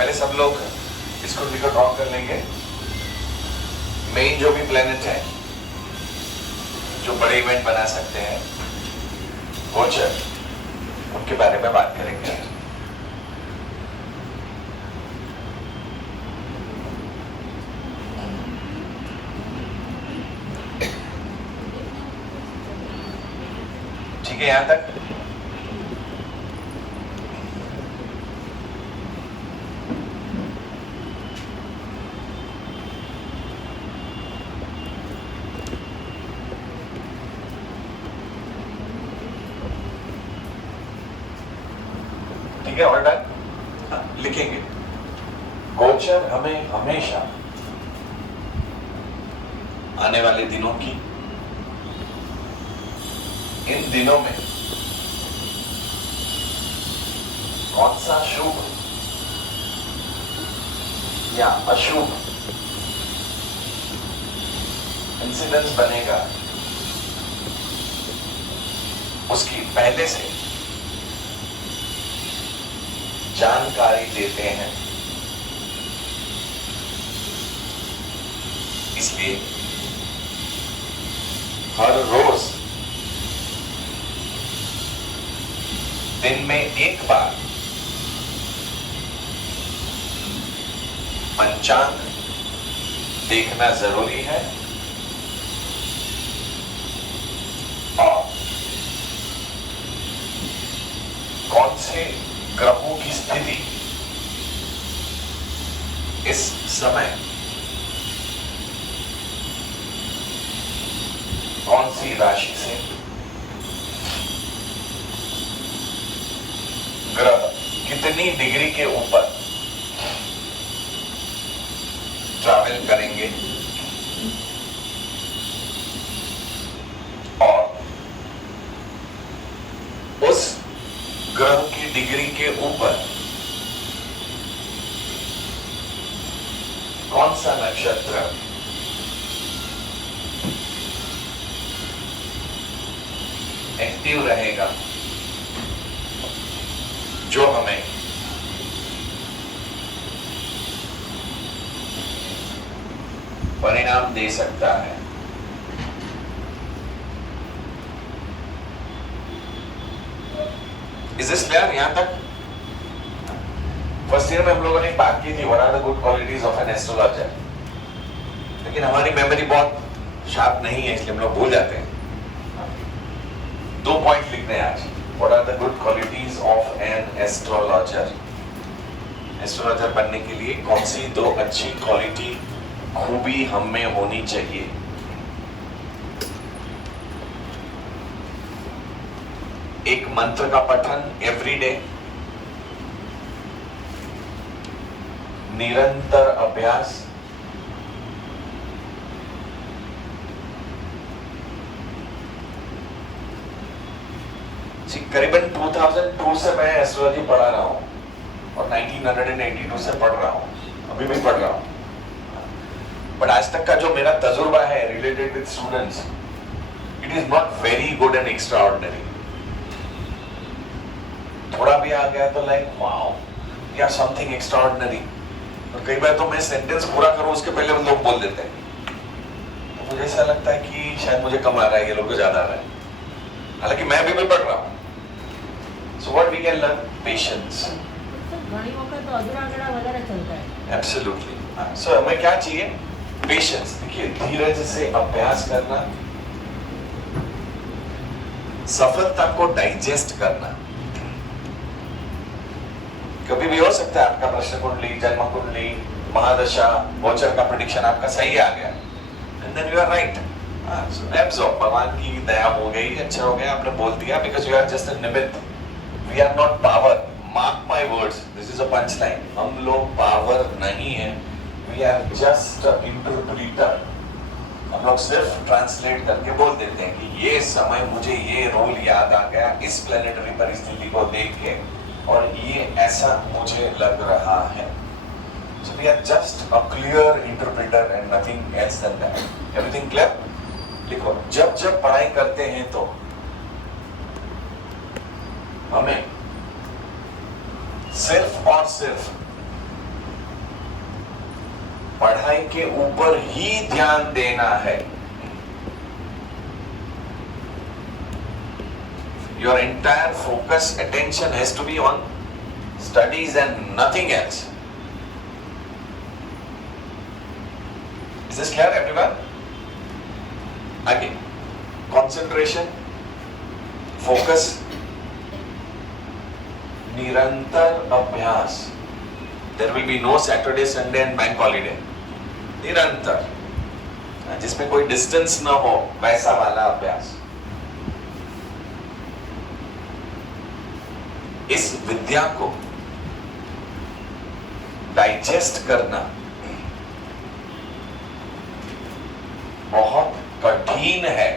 पहले सब लोग इस कुंडली को ड्रॉ कर लेंगे। मेन जो भी प्लेनेट है जो बड़े इवेंट बना सकते हैं गोचर, उनके बारे में बात करेंगे। ठीक है यहां तक? ठीक है, और डन। लिखेंगे गोचर हमें हमेशा आने वाले दिनों की, इन दिनों में कौन सा शुभ या अशुभ इंसिडेंस बनेगा उसकी पहले से जानकारी देते हैं। इसलिए हर रोज दिन में एक बार पंचांग देखना जरूरी है और कौन से ग्रहों की स्थिति इस समय कौन सी राशि से ग्रह कितनी डिग्री के ऊपर ट्रैवल करेंगे और उस ग्रह की डिग्री के ऊपर कौन सा नक्षत्र एक्टिव रहेगा जो हमें परिणाम दे सकता है। इज दिस क्लियर यहां तक? फर्स्ट ईयर में हम लोगों ने बात की थी what are the good qualities of an astrologer, लेकिन हमारी मेमोरी बहुत शार्प नहीं है इसलिए हम लोग भूल जाते हैं। 2 पॉइंट लिखने हैं आज। What are the good qualities of an astrologer? Astrologer बनने के लिए कौन सी 2 अच्छी क्वालिटी खूबी हम में होनी चाहिए? एक मंत्र का पठन एवरी डे, निरंतर अभ्यास, करीबन 2002 से मैं एस्ट्रोलॉजी पढ़ा रहा हूं और 1982 से पढ़ रहा हूं, अभी भी पढ़ रहा हूं। बट आज तक का जो मेरा तजुर्बा है related with students, it is not very good and extra ordinary. थोड़ा भी आ गया तो लाइक वाओ या समथिंग एक्स्ट्रा ऑर्डिनरी, और कई बार तो मैं सेंटेंस पूरा करूं उसके पहले लोग बोल देते हैं, तो मुझे ऐसा लगता है कि शायद मुझे कम आ रहा है, ये लोग को ज्यादा आ रहा है, हालांकि मैं भी पढ़ रहा हूं। So what we can learn? Patience. घणी वक्त तो अधूरा गड़ा वगैरह चलता है। Absolutely. So हमें क्या चाहिए? Patience. देखिए धीरज से अभ्यास करना, सफलता को डाइजेस्ट करना। कभी भी हो सकता है आपका प्रश्न कुंडली, जन्म कुंडली, महादशा, गोचर का प्रेडिक्शन आपका सही आ गया, and then you are right. So absorb. भगवान की दया हो गई, अच्छा हो गया, आपने बोल दिया, because you are just a निमित्त. We are not power. Mark my words. This is a punchline. हम लोग पावर नहीं है. We are just interpreter. हम लोग सिर्फ ट्रांसलेट करके बोल देते हैं कि ये समय मुझे ये रोल याद आ गया इस प्लेनेटरी परिस्थिति को देख के, और ये ऐसा मुझे लग रहा है. So we are just a clear interpreter and nothing else than that. Everything clear? लिखो. जब जब पढ़ाई करते हैं तो हमें सिर्फ और सिर्फ पढ़ाई के ऊपर ही ध्यान देना है. Your entire focus, attention has to be on studies and nothing else. Is this clear, everyone? Again, concentration, focus, निरंतर अभ्यास. There will be no Saturday, Sunday and bank holiday. निरंतर, जिसमें कोई डिस्टेंस न हो, वैसा वाला अभ्यास. इस विद्या को डाइजेस्ट करना बहुत कठिन है.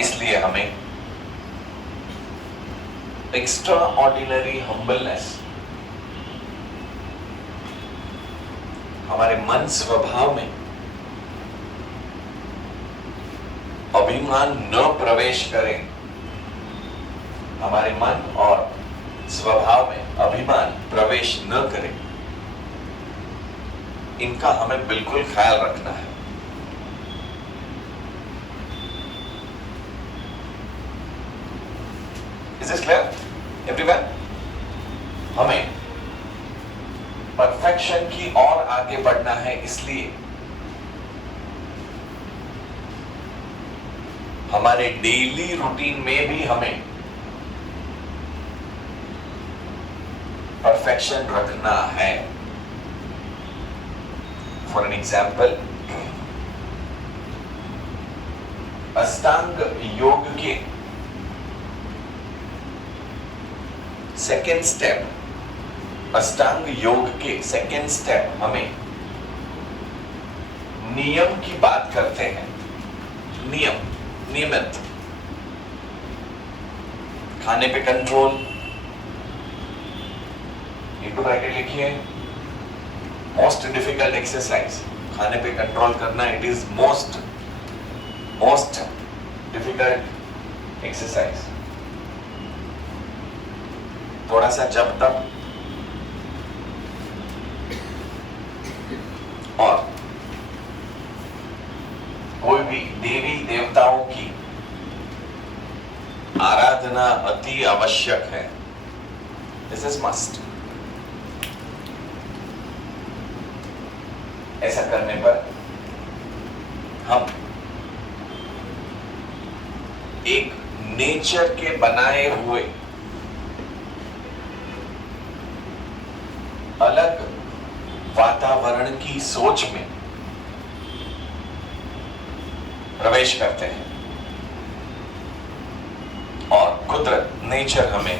इसलिए हमें एक्स्ट्रा ऑर्डिनरी हम्बलनेस, हमारे मन स्वभाव में अभिमान न प्रवेश करे. हमारे मन और स्वभाव में अभिमान प्रवेश न करे, इनका हमें बिल्कुल ख्याल रखना है. Is this clear, everyone? हमें परफेक्शन की ओर आगे बढ़ना है. इसलिए हमारे डेली रूटीन में भी हमें परफेक्शन रखना है. फॉर एन एग्जाम्पल, अष्टांग योग के सेकेंड स्टेप, अष्टांग योग के सेकेंड स्टेप हमें नियम की बात करते हैं. नियम, नियमित, खाने पे कंट्रोल. इनको ब्रैकेट लिखिए. मोस्ट डिफिकल्ट एक्सरसाइज, खाने पे कंट्रोल करना. It is most difficult exercise. थोड़ा सा जब तक और कोई भी देवी देवताओं की आराधना अति आवश्यक है. This is must. ऐसा करने पर हम एक नेचर के बनाए हुए अलग वातावरण की सोच में प्रवेश करते हैं. और कुदरत, नेचर हमें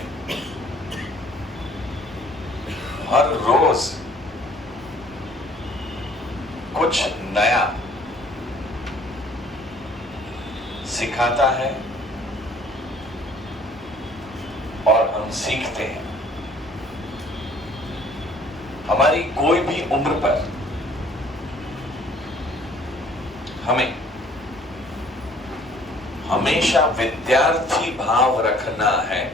हर रोज कुछ नया सिखाता है और हम सीखते हैं. हमारी कोई भी उम्र पर हमें हमेशा विद्यार्थी भाव रखना है.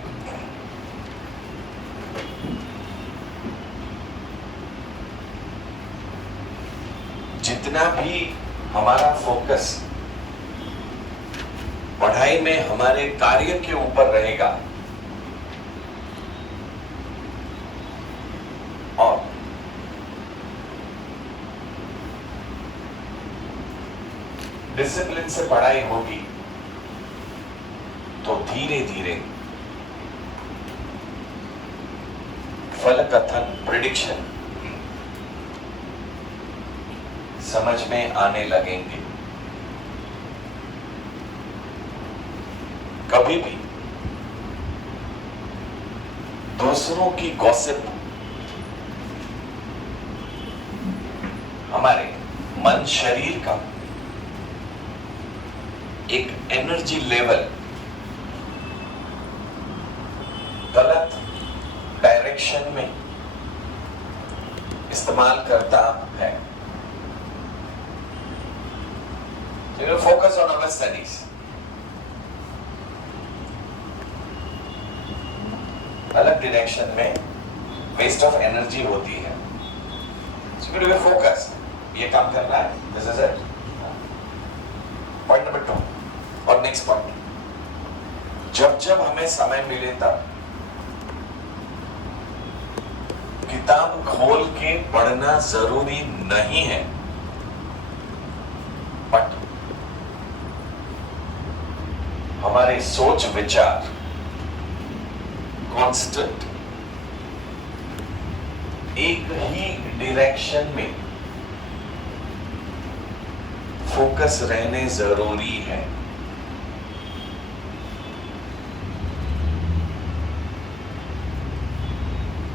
जितना भी हमारा फोकस पढ़ाई में हमारे कार्य के ऊपर रहेगा और डिसिप्लिन से पढ़ाई होगी तो धीरे धीरे फल कथन, प्रिडिक्शन समझ में आने लगेंगे. कभी भी दूसरों की गॉसिप हमारे मन, शरीर का एक एनर्जी लेवल गलत डायरेक्शन में इस्तेमाल करता है. So you focus on our studies. अलग डायरेक्शन में वेस्ट ऑफ एनर्जी होती है. So So we focus. ये काम करना है. This is it. Point number 2. और next point. जब जब हमें समय मिले तब किताब खोल के पढ़ना जरूरी नहीं है, बट हमारे सोच विचार कांस्टेंट एक ही डायरेक्शन में फोकस रहने जरूरी है.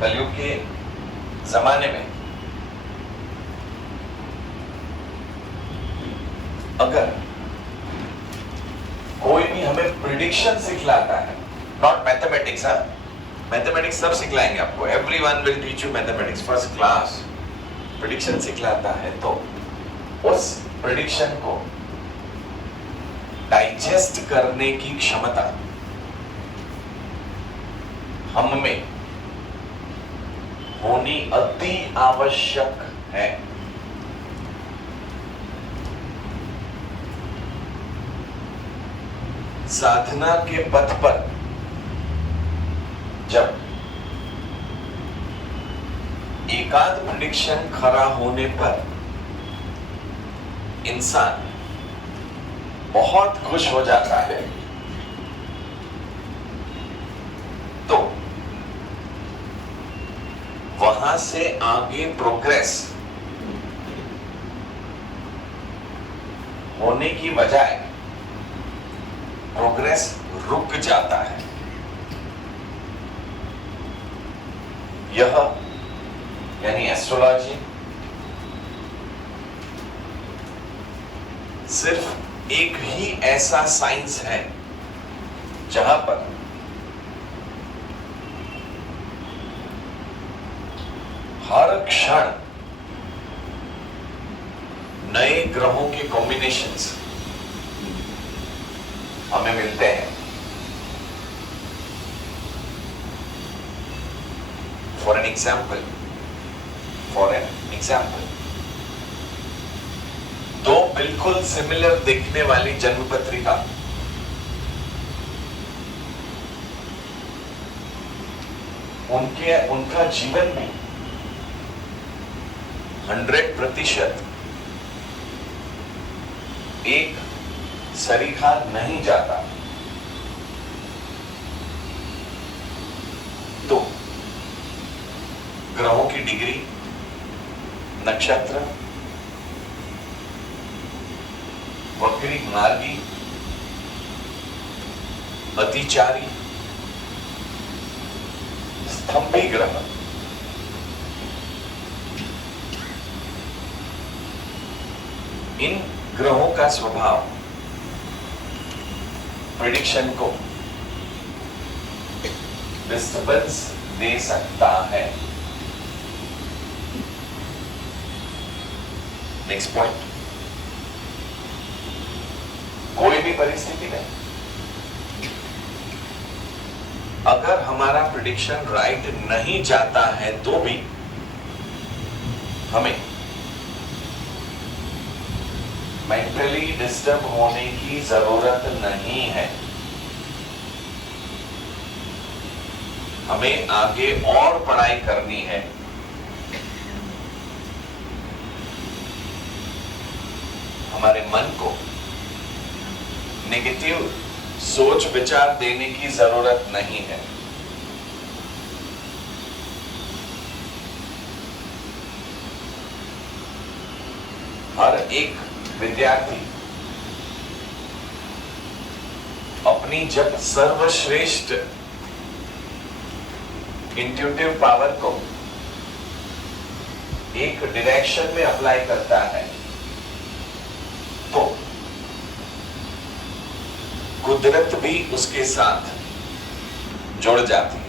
कलयुग के जमाने में अगर कोई भी हमें प्रिडिक्शन सिखलाता है, नॉट मैथमेटिक्स, मैथमेटिक्स सब सिखलाएंगे आपको, everyone will teach you mathematics first class. Prediction सिखलाता है तो उस प्रिडिक्शन को डाइजेस्ट करने की क्षमता हम में होनी अति आवश्यक है. साधना के पथ पर जब एकाध प्रिडिक्शन खरा होने पर इंसान बहुत खुश हो जाता है, तो वहां से आगे प्रोग्रेस होने की बजाय प्रोग्रेस रुक जाता है. यह यानी एस्ट्रोलॉजी सिर्फ एक ही ऐसा साइंस है जहां पर हर क्षण नए ग्रहों के कॉम्बिनेशंस हमें मिलते हैं. फॉर एन एग्जाम्पल दो बिल्कुल सिमिलर दिखने वाली जन्म पत्रिका उनका जीवन भी 100% एक सरीखा नहीं जाता. तो ग्रहों की डिग्री, नक्षत्र, वक्री मार्गी, अतिचारी, स्तंभी ग्रह, इन ग्रहों का स्वभाव प्रेडिक्शन को डिस्टर्बेंस दे सकता है. नेक्स्ट पॉइंट, कोई भी परिस्थिति में अगर हमारा प्रेडिक्शन राइट नहीं जाता है तो भी हमें मेंटली डिस्टर्ब होने की जरूरत नहीं है. हमें आगे और पढ़ाई करनी है. हमारे मन को नेगेटिव सोच विचार देने की जरूरत नहीं है. हर एक विद्यार्थी अपनी जब सर्वश्रेष्ठ इंट्यूटिव पावर को एक डायरेक्शन में अप्लाई करता है तो कुदरत भी उसके साथ जुड़ जाती है.